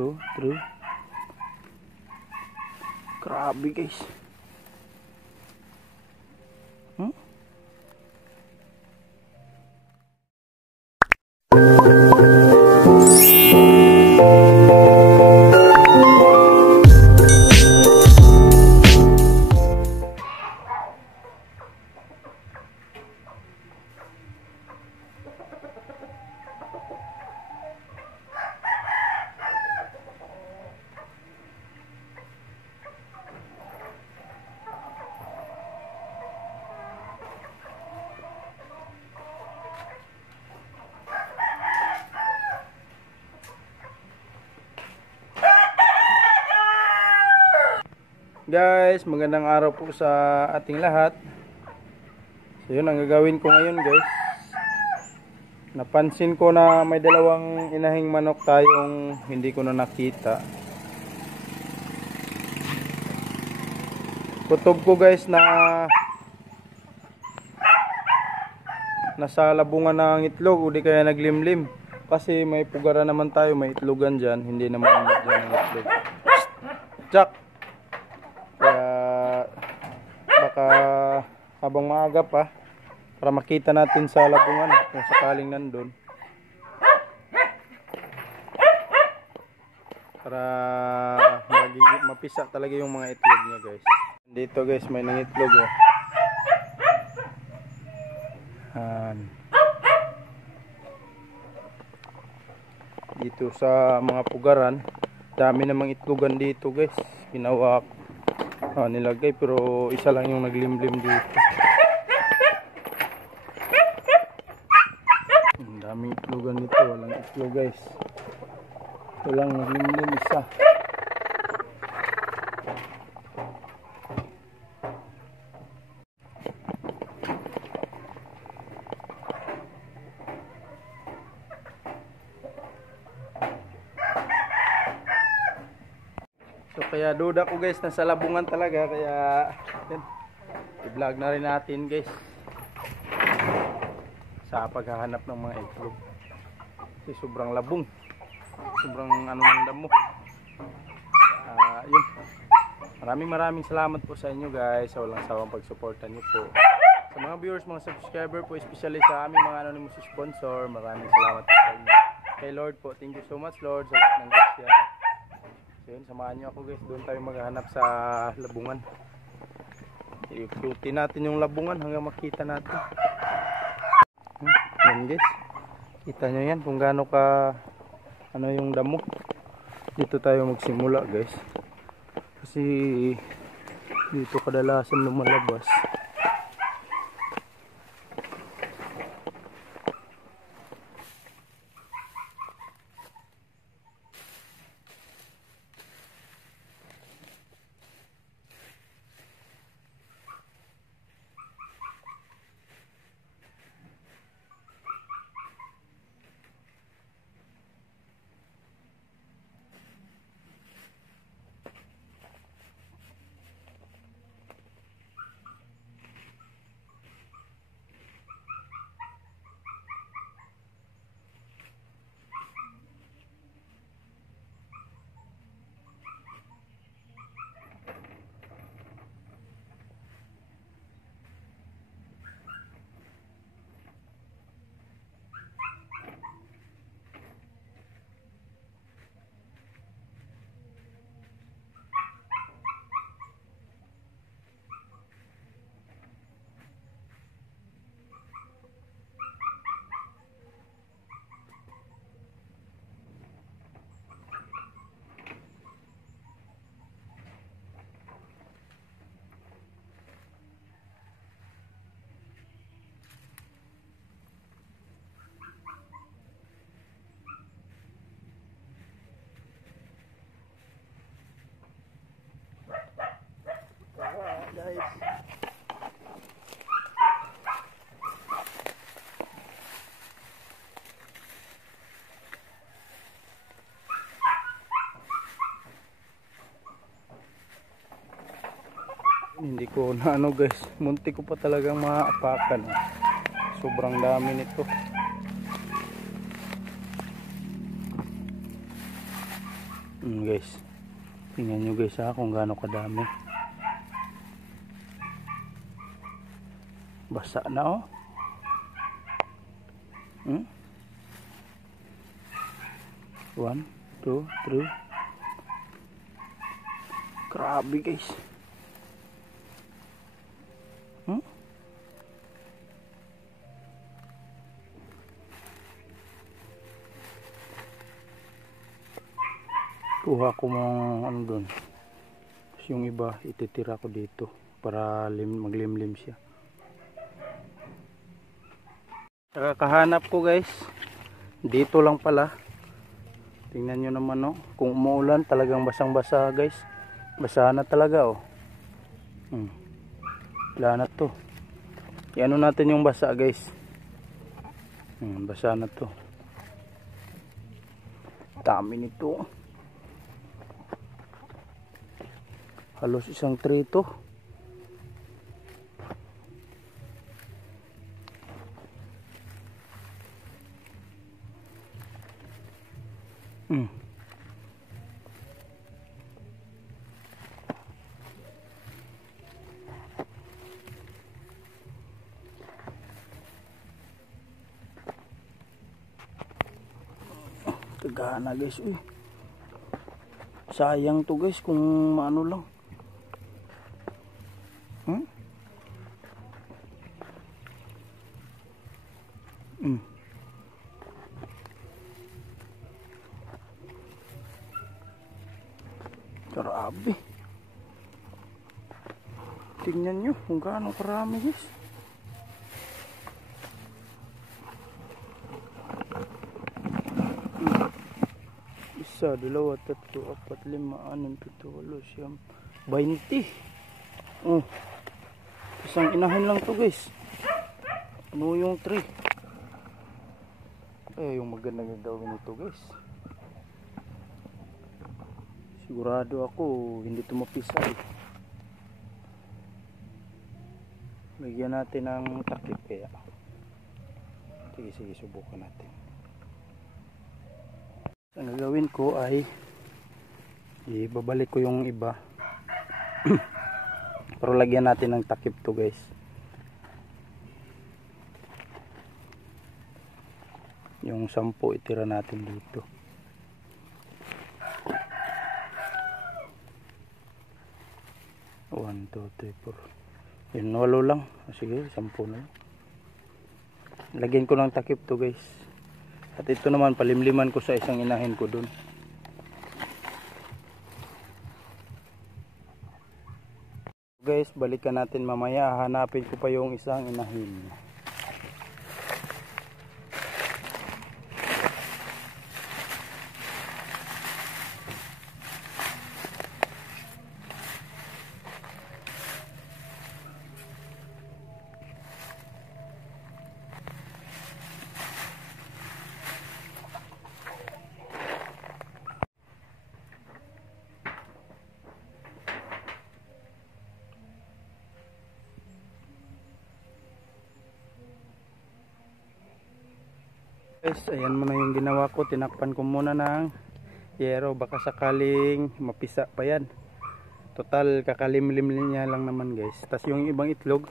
True. Grabe guys. Guys, magandang araw po sa ating lahat. So yun ang gagawin ko ngayon guys. Napansin ko na may dalawang inahing manok tayong hindi ko na nakita. Kutob ko guys na nasa labungan ng itlog o di kaya naglimlim. Kasi may pugara naman tayo, may itlogan dyan. Hindi naman dyan ang itlog. Jack! Kaya baka habang maaga pa para makita natin sa labungan kung sakaling nandun, para mapisa talaga yung mga itlog niya guys. Dito guys may nangitlog oh. Dito sa mga pugaran dami namang itlogan dito guys. Ginawa nilagay pero isa lang yung naglimlim dito. Ang daming itlogan nito, walang itlog guys. Ito lang naglimlim isa. So kaya duda ko guys nasa labungan talaga, kaya yan, i-vlog na rin natin guys sa paghahanap ng mga itlog. Kasi sobrang labong, sobrang ano ng damo. Yun, maraming salamat po sa inyo guys sa walang sawang pagsuporta niyo po. Sa mga viewers, mga subscriber po, especially sa aming mga anonymous sponsor, maraming salamat po sa inyo. Kay Lord po, thank you so much Lord sa lahat ng grasya. So yun, samahan nyo ako guys, doon tayo maghahanap sa labungan. I-fruity natin yung labungan hanggang makita natin. Yan guys, kita nyo yan kung gaano ka ano yung damo. Dito tayo magsimula guys, kasi dito kadalasan lumalabas. Guys, hindi ko na ano guys, munti ko pa talagang maapakan. Sobrang dami nito. Guys, tingnan nyo guys ha kung gaano kadami. Basa na oh. 1, 2, 3. Grabe guys. Kuha ko mga ano doon. Yung iba ititira ko dito para maglimlim siya. Kahanap ko guys. Dito lang pala. Tingnan nyo naman oh. Kung umuulan talagang basang basa guys. Basa na talaga oh. Wala na to. Iano natin yung basa guys. Basa na to. Dami nito. Halos isang tray to. Tagana guys, uy. Sayang to guys kung ano lang. Grabe. Tingnan nyo kung gaano karami guys. Isa, dalawa, tatlo, apat, lima, anim, pito, walo, siyam, 20. Oh, isang inahin lang to guys. Ano yung tree? Yung maganda gagawin ito guys. Sigurado ako hindi ito mapisay. Bigyan natin ng takip kaya. Sige, subukan natin. Ang gagawin ko ay ibabalik ko yung iba. Pero lagyan natin ng takip to guys. Yung 10 itira natin dito. One, two, three, four. Yun, 8 lang. Sige, 10 na. Lagyan ko ng takip to guys. At ito naman palimliman ko sa isang inahin ko dun. Guys, balikan natin mamaya. Hanapin ko pa yung isang inahin. Guys, ayan muna yung ginawa ko. Tinakpan ko muna ng yero. Baka sakaling mapisa pa yan. Total kakalimlim niya lang naman guys. Tapos yung ibang itlog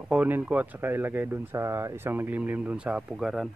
kukunin ko at saka ilagay dun sa isang naglimlim dun sa pugaran.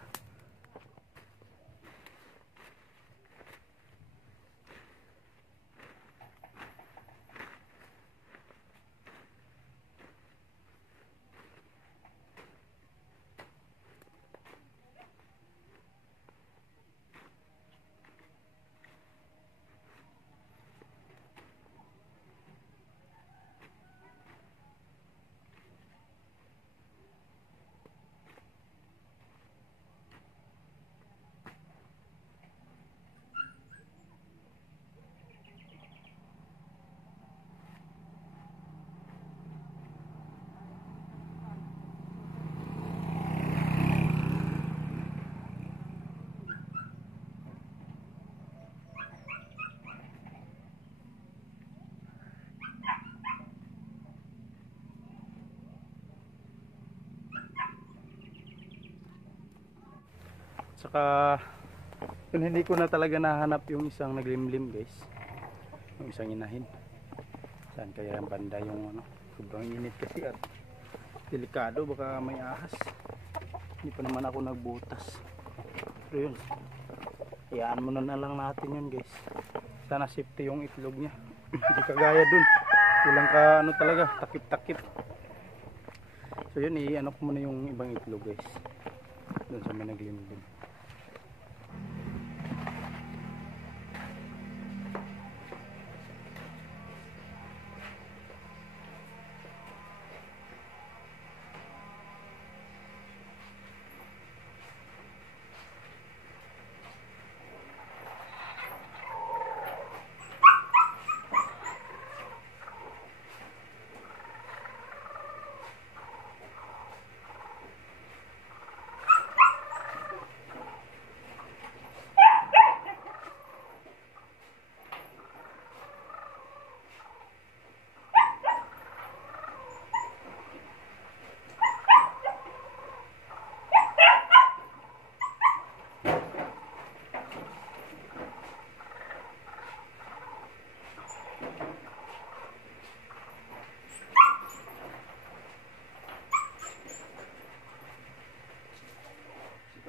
Saka Yun, hindi ko na talaga nahanap yung isang naglimlim guys. Yung isang inahin. Saan kaya ang banda yung ano? Sobrang init kasi at delikado, baka may ahas. Hindi pa naman ako nagbutas. Pero yun, hayaan mo na lang natin yun guys. Sana safety yung itlog niya. Hindi kagaya dun. Kulang ka ano talaga, takip-takip. So yun, i-ano ko muna yung ibang itlog guys. Dun sa may naglimlim.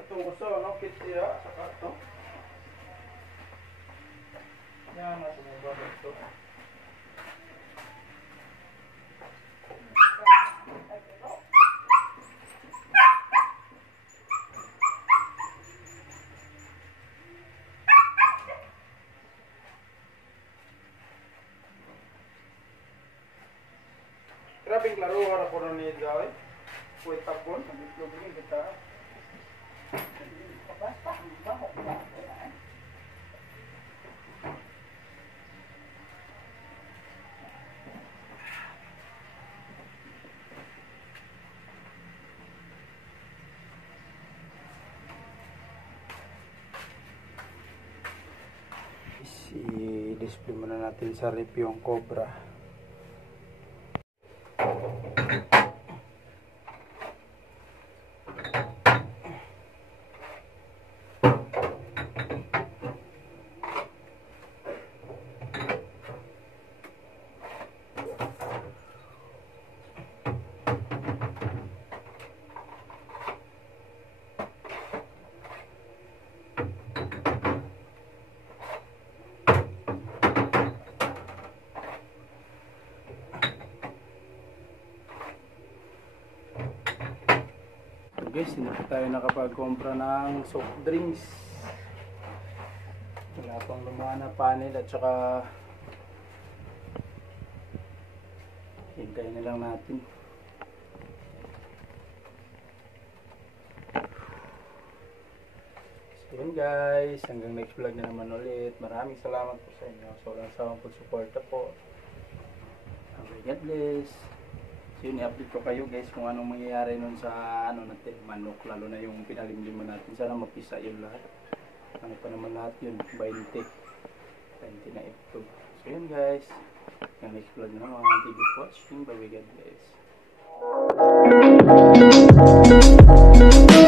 Itong gusto, no? Kit siya, saka ito. Yan, nasa mga bagay ito. Grabing klaro, harap ko na niya dahil. Kuwait tapon, nag-itlog rin kita. I-display muna natin sa rep yung cobra. Guys, hindi pa tayo nakapag-compra ng soft drinks. Wala pang lumana panel at saka hintayin na lang natin. So yun guys, hanggang next vlog na naman ulit. Maraming salamat po sa inyo. So walang sawang pagsuporta po. God bless. So yun, i-update ko kayo guys kung anong mangyayari nun sa ano natin, manok, lalo na yung pinalimliman natin. Sana mapisa yun lahat. Ano pa naman lahat yun, 20 na ito. So yun guys, yung next vlog na naman. Thank you for watching. Bye bye, God bless.